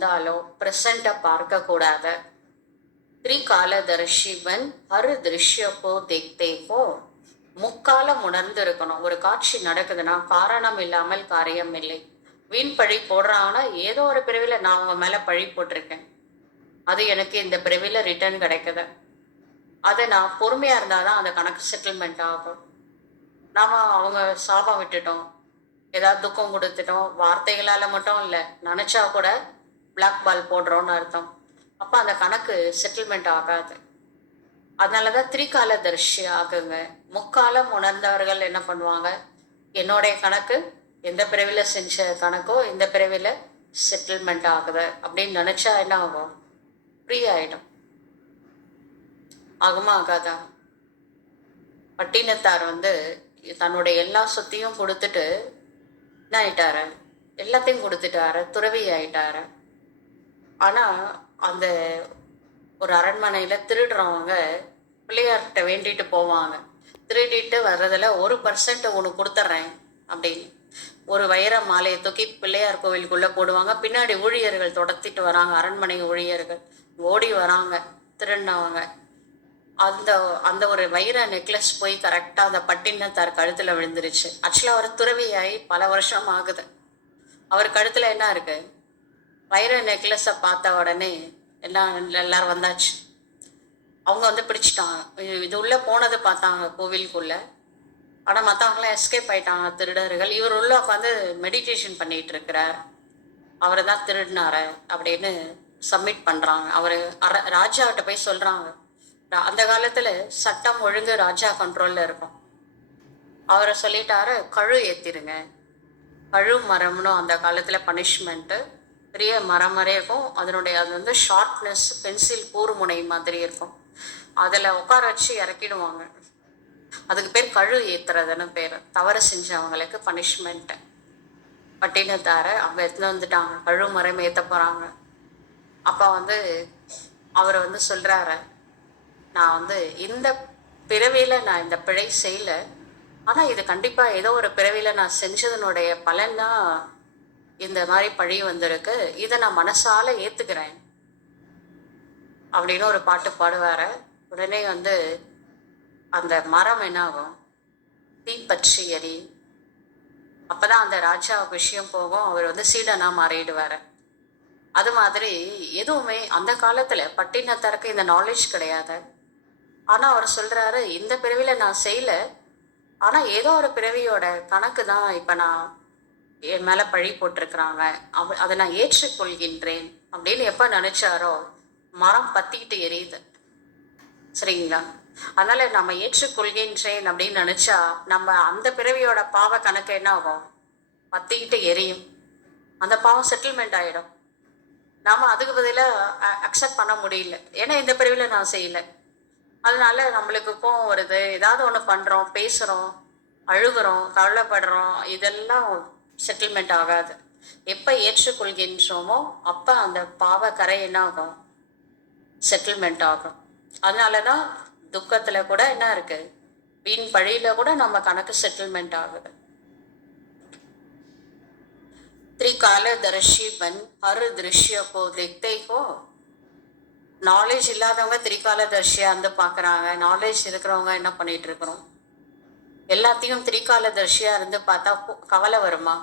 வந்தாலும் ப்ரெசண்ட்டை பார்க்கக்கூடாது. திரிகாலதர்ஷிவன் ஹரு திருஷ்யப்போ தேக்தேகோ, முக்காலம் உணர்ந்து இருக்கணும். ஒரு காட்சி நடக்குதுன்னா காரணம் இல்லாமல் காரியம் இல்லை. வீண் பழி போடுறாங்கன்னா ஏதோ ஒரு பிறவில நான் அவங்க மேல பழி போட்டிருக்கேன், அது எனக்கு இந்த பிறவில ரிட்டர்ன் கிடைக்குது. அதை நான் பொறுமையா இருந்தாதான் அந்த கணக்கு செட்டில்மெண்ட் ஆகும். நாம அவங்க சாபம் விட்டுட்டோம், ஏதாவது துக்கம் கொடுத்துட்டோம், வார்த்தைகளால மட்டும் இல்லை, நினைச்சா கூட பிளாக் பால் போடுறோம்னு அர்த்தம். அப்போ அந்த கணக்கு செட்டில்மெண்ட் ஆகாது. அதனாலதான் திரிகாலதர்ஷி ஆகுங்க. முக்காலம் உணர்ந்தவர்கள் என்ன பண்ணுவாங்க, என்னுடைய கணக்கு எந்த பிறவில செஞ்ச கணக்கோ இந்த பிறவில செட்டில்மெண்ட் ஆகுது அப்படின்னு நினைச்சா என்ன ஆகும், ஃப்ரீ ஆயிடும். ஆகுமா ஆகாதா? பட்டினத்தார் தன்னுடைய எல்லா சொத்தையும் கொடுத்துட்டு என்ன ஆயிட்டாரு, எல்லாத்தையும் கொடுத்துட்டாரு, துறவி ஆயிட்டாரு. ஆனா அந்த ஒரு அரண்மனையில திருடுறவங்க பிள்ளையார்கிட்ட வேண்டிட்டு போவாங்க. திருடிட்டு வர்றதுல 1% உனக்கு கொடுத்துட்றேன் அப்படின்னு ஒரு வைர மாலையை தூக்கி பிள்ளையார் கோவிலுக்குள்ள போடுவாங்க. பின்னாடி ஊழியர்கள் தொடர்த்திட்டு வராங்க, அரண்மனை ஊழியர்கள் ஓடி வராங்க திருடினவங்க. அந்த அந்த ஒரு வைர நெக்லஸ் போய் கரெக்டாக அந்த பட்டினத்தார் கழுத்தில் விழுந்துருச்சு. ஆக்சுவலாக அவர் துறவியாகி பல வருஷம் ஆகுது. அவர் கழுத்தில் என்ன இருக்கு, வைர நெக்லஸை பார்த்த உடனே எல்லாரும் வந்தாச்சு. அவங்க பிடிச்சிட்டாங்க. இது உள்ள போனது பார்த்தாங்க கோவிலுக்குள்ள. ஆனால் மற்றவங்களாம் எஸ்கேப் ஆயிட்டாங்க திருடர்கள். இவர் உள்ள உட்காந்து மெடிடேஷன் பண்ணிட்டு இருக்கிறார், அவரை தான் திருடினாரு அப்படின்னு சப்மிட் பண்ணுறாங்க. அவர் ராஜாவிட்ட போய் சொல்கிறாங்க. அந்த காலத்தில் சட்டம் ஒழுங்கு ராஜா கண்ட்ரோலில் இருக்கும். அவரை சொல்லிட்டாரு, கழு ஏற்றிருங்க. கழு மரம்னு அந்த காலத்தில் பனிஷ்மெண்ட்டு. பெரிய மரம் மாதிரி இருக்கும், அதனுடைய அது ஷார்ப்னஸ் பென்சில் கூர்முனை மாதிரி இருக்கும். அதில் உட்கார வச்சு இறக்கிடுவாங்க. அதுக்கு பேர் கழு ஏற்றுறதுன்னு பேர். தவறு செஞ்சவங்களுக்கு பனிஷ்மெண்ட்டு. பட்டினத்தார அவங்க எடுத்துன்னு வந்துட்டாங்க, கழு மரம் ஏற்ற போகிறாங்க. அப்போ அவர் சொல்கிறாரு, நான் இந்த பிறவியில் நான் இந்த பிழை செய்யலை, ஆனால் இது கண்டிப்பாக ஏதோ ஒரு பிறவியில் நான் செஞ்சதனுடைய பலன்தான் இந்த மாதிரி பழி வந்திருக்கு, இதை நான் மனசால ஏற்றுக்கிறேன் அப்படின்னு ஒரு பாட்டு பாடுவார. உடனே அந்த மரம் என்ன ஆகும், தீப்பற்றி எரி. அப்போதான் அந்த ராஜாவுக்கு விஷயம் போகும், அவர் சீடனாக மாறிடுவார். அது மாதிரி எதுவுமே அந்த காலத்தில் பட்டினத்தாருக்கு இந்த நாலேஜ் கிடையாது. ஆனால் அவர் சொல்கிறாரு, இந்த பிறவியில் நான் செய்யலை, ஆனால் ஏதோ ஒரு பிறவியோட கணக்கு தான் இப்போ நான் என் மேலே பழி போட்டிருக்கிறாங்க, அதை நான் ஏற்றுக்கொள்கின்றேன் அப்படின்னு எப்போ நினச்சாரோ மரம் பற்றிக்கிட்டு எரியுது. சரிங்களா? அதனால் நம்ம ஏற்றுக்கொள்கின்றேன் அப்படின்னு நினச்சா நம்ம அந்த பிறவியோட பாவ கணக்கு என்ன ஆகும், பற்றிக்கிட்டு எரியும். அந்த பாவம் செட்டில்மெண்ட் ஆகிடும். நாம் அதுக்கு பதிலாக அக்செப்ட் பண்ண முடியல, ஏன்னா இந்த பிறவியில் நான் செய்யலை. அதனால நம்மளுக்கு கோவம் வருது, ஏதாவது ஒன்று பண்ணுறோம், பேசுகிறோம், அழுகிறோம், கவலைப்படுறோம், இதெல்லாம் செட்டில்மெண்ட் ஆகாது. எப்போ ஏற்றுக்கொள்கின்றோமோ அப்போ அந்த பாவ கரை என்ன ஆகும், செட்டில்மெண்ட் ஆகும். அதனால தான் துக்கத்தில் கூட என்ன இருக்குது, வீண் பழியில் கூட நம்ம கணக்கு செட்டில்மெண்ட் ஆகுது. திரிகாலதர்ஷி பன் ஹரு திருஷ்யப்போ திக்தைகோ. நாலேஜ் இல்லாதவங்க திரிகாலதர்ஷியாக பார்க்குறாங்க, நாலேஜ் இருக்கிறவங்க என்ன பண்ணிட்டு இருக்கிறோம், எல்லாத்தையும் திரிகாலதர்ஷியாக பார்த்தா கவலை வருமா?